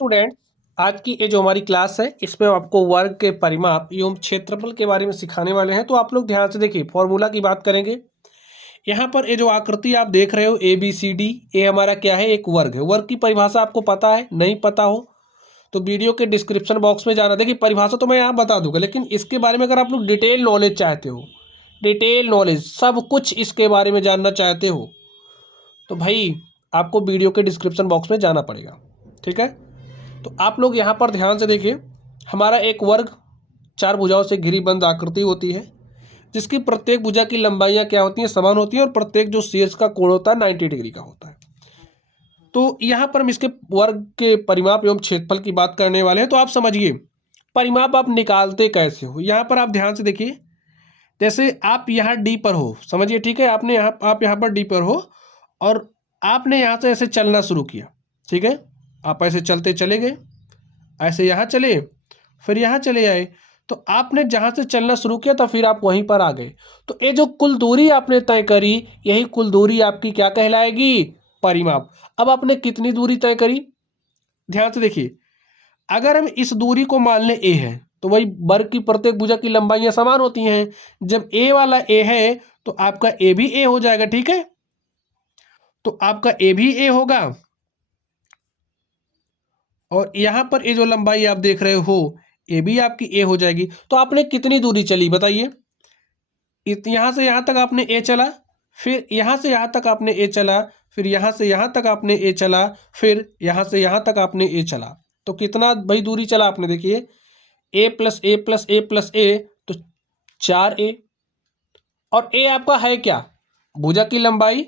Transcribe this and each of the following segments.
Student, आज की ये जो हमारी क्लास है इसमें हम आपको वर्ग के परिमाप एवं क्षेत्रफल के बारे में सिखाने वाले हैं। तो आप लोग ध्यान से देखिए, फॉर्मूला की बात करेंगे। यहाँ पर ये जो आकृति आप देख रहे हो ए बी सी डी, ये हमारा क्या है, एक वर्ग है। वर्ग की परिभाषा आपको पता है, नहीं पता हो तो वीडियो के डिस्क्रिप्शन बॉक्स में जाना। देखिए परिभाषा तो मैं यहाँ बता दूंगा, लेकिन इसके बारे में अगर आप लोग डिटेल नॉलेज चाहते हो, डिटेल नॉलेज सब कुछ इसके बारे में जानना चाहते हो, तो भाई आपको वीडियो के डिस्क्रिप्शन बॉक्स में जाना पड़ेगा। ठीक है, तो आप लोग यहाँ पर ध्यान से देखिए। हमारा एक वर्ग चार भुजाओं से घिरी बंद आकृति होती है, जिसकी प्रत्येक भुजा की लंबाइयाँ क्या होती हैं, समान होती हैं, और प्रत्येक जो शीर्ष का कोण होता है 90 डिग्री का होता है। तो यहाँ पर हम इसके वर्ग के परिमाप एवं क्षेत्रफल की बात करने वाले हैं। तो आप समझिए परिमाप आप निकालते कैसे हो। यहाँ पर आप ध्यान से देखिए, जैसे आप यहाँ डी पर हो, समझिए, ठीक है, आप यहाँ पर डी पर हो और आपने यहाँ से ऐसे चलना शुरू किया। ठीक है, आप ऐसे चलते चले गए, ऐसे यहाँ चले, फिर यहाँ चले आए, तो आपने जहाँ से चलना शुरू किया था फिर आप वहीं पर आ गए। तो ये जो कुल दूरी आपने तय करी, यही कुल दूरी आपकी क्या कहलाएगी, परिमाप। अब आपने कितनी दूरी तय करी, ध्यान से देखिए। अगर हम इस दूरी को मान लें ए है, तो वही वर्ग की प्रत्येक भुजा की लंबाइयां समान होती हैं। जब ए वाला ए है तो आपका ए भी ए हो जाएगा। ठीक है, तो आपका ए भी ए होगा, और यहां पर ये जो लंबाई आप देख रहे हो ये भी आपकी ए हो जाएगी। तो आपने कितनी दूरी चली बताइए। यहां से यहां तक आपने ए चला, फिर यहां से यहां तक आपने ए चला, फिर यहां से यहां तक आपने ए चला, फिर यहां से यहां तक आपने ए चला। तो कितना भाई दूरी चला आपने, देखिए ए प्लस ए प्लस ए प्लस ए, तो 4a। और ए आपका है क्या, भुजा की लंबाई।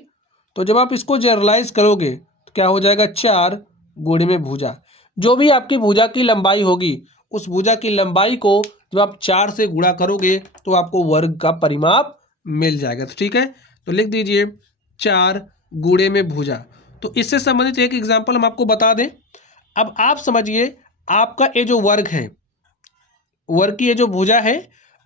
तो जब आप इसको जनरलाइज करोगे तो क्या हो जाएगा, 4 गुणे में भुजा। जो भी आपकी भुजा की लंबाई होगी, उस भुजा की लंबाई को जब आप 4 से गुणा करोगे तो आपको वर्ग का परिमाप मिल जाएगा। तो ठीक है, तो लिख दीजिए 4 गुणे में भुजा। तो इससे संबंधित एक एग्जाम्पल हम आपको बता दें। अब आप समझिए, आपका ये जो वर्ग है, वर्ग की ये जो भुजा है,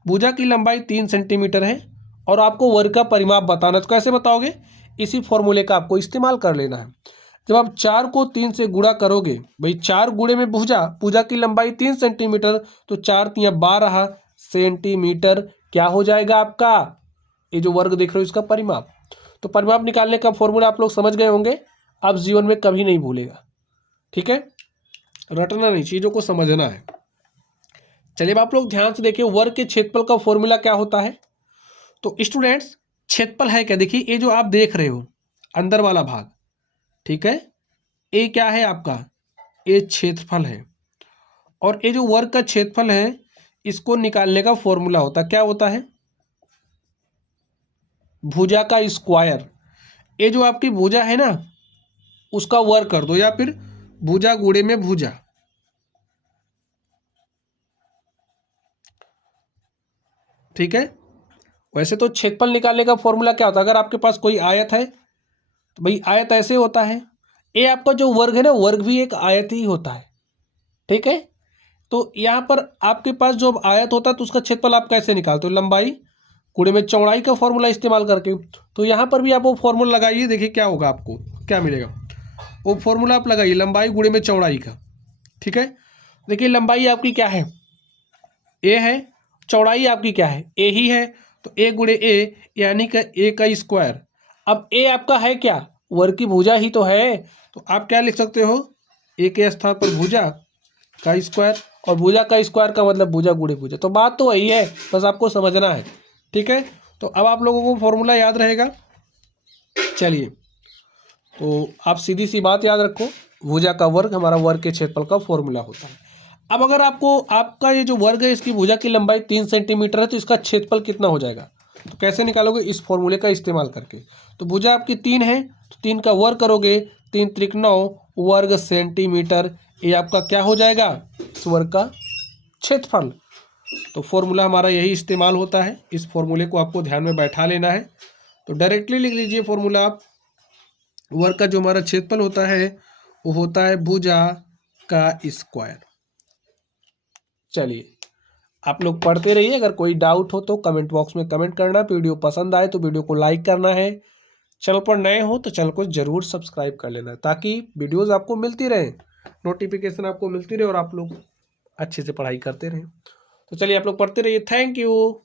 भुजा की लंबाई 3 सेंटीमीटर है, और आपको वर्ग का परिमाप बताना। तो कैसे बताओगे, इसी फॉर्मूले का आपको इस्तेमाल कर लेना है। जब आप 4 को 3 से गुणा करोगे, भाई 4 गुणे में भुजा, भुजा की लंबाई 3 सेंटीमीटर, तो 4 तिया 12 सेंटीमीटर क्या हो जाएगा आपका, ये जो वर्ग देख रहे हो इसका परिमाप। तो परिमाप निकालने का फॉर्मूला आप लोग समझ गए होंगे, आप जीवन में कभी नहीं भूलेगा। ठीक है, रटना नहीं, चीजों को समझना है। चलिए अब आप लोग ध्यान से देखिए, वर्ग के क्षेत्रफल का फॉर्मूला क्या होता है। तो स्टूडेंट्स, क्षेत्रफल है क्या, देखिए ये जो आप देख रहे हो अंदर वाला भाग, ठीक है, ये क्या है आपका, ये क्षेत्रफल है। और ये जो वर्ग का क्षेत्रफल है, इसको निकालने का फॉर्मूला होता है, क्या होता है, भुजा का स्क्वायर। ये जो आपकी भुजा है ना, उसका वर्ग कर दो, या फिर भुजा गुणे में भुजा। ठीक है, वैसे तो क्षेत्रफल निकालने का फॉर्मूला क्या होता है, अगर आपके पास कोई आयत है तो भाई आयत ऐसे होता है। ये आपका जो वर्ग है ना, वर्ग भी एक आयत ही होता है। ठीक है, तो यहाँ पर आपके पास जो आयत होता है तो उसका क्षेत्रफल आप कैसे निकालते हो, लंबाई गुणे में चौड़ाई का फॉर्मूला इस्तेमाल करके। तो यहाँ पर भी आप वो फॉर्मूला लगाइए, देखिए क्या होगा, आपको क्या मिलेगा, वो फॉर्मूला आप लगाइए, लंबाई गुणे में चौड़ाई का। ठीक है, देखिए लंबाई आपकी क्या है, ए है, चौड़ाई आपकी क्या है, ए ही है, तो ए गुणे ए यानी कि ए का स्क्वायर। अब ए आपका है क्या, वर्ग की भुजा ही तो है, तो आप क्या लिख सकते हो, ए के स्थान पर भुजा का स्क्वायर, और भुजा का स्क्वायर का मतलब भुजा गुणे भुजा। तो बात तो वही है, बस आपको समझना है। ठीक है, तो अब आप लोगों को फॉर्मूला याद रहेगा। चलिए, तो आप सीधी सी बात याद रखो, भुजा का वर्ग हमारा वर्ग के क्षेत्रफल का फॉर्मूला होता है। अब अगर आपको आपका ये जो वर्ग है, इसकी भुजा की लंबाई 3 सेंटीमीटर है, तो इसका क्षेत्रफल कितना हो जाएगा, तो कैसे निकालोगे, इस फॉर्मूले का इस्तेमाल करके। तो भुजा आपकी 3 है, तो 3 का वर्ग करोगे, 3 त्रिक 9 वर्ग सेंटीमीटर, ये आपका क्या हो जाएगा, इस वर्ग का क्षेत्रफल। तो फॉर्मूला हमारा यही इस्तेमाल होता है, इस फॉर्मूले को आपको ध्यान में बैठा लेना है। तो डायरेक्टली लिख लीजिए फॉर्मूला आप, वर्ग का जो हमारा क्षेत्रफल होता है वो होता है भुजा का स्क्वायर। चलिए आप लोग पढ़ते रहिए, अगर कोई डाउट हो तो कमेंट बॉक्स में कमेंट करना। वीडियो पसंद आए तो वीडियो को लाइक करना है। चैनल पर नए हो तो चैनल को जरूर सब्सक्राइब कर लेना, ताकि वीडियोस आपको मिलती रहे। नोटिफिकेशन आपको मिलती रहे और आप लोग अच्छे से पढ़ाई करते रहें। तो चलिए आप लोग पढ़ते रहिए। Thank you.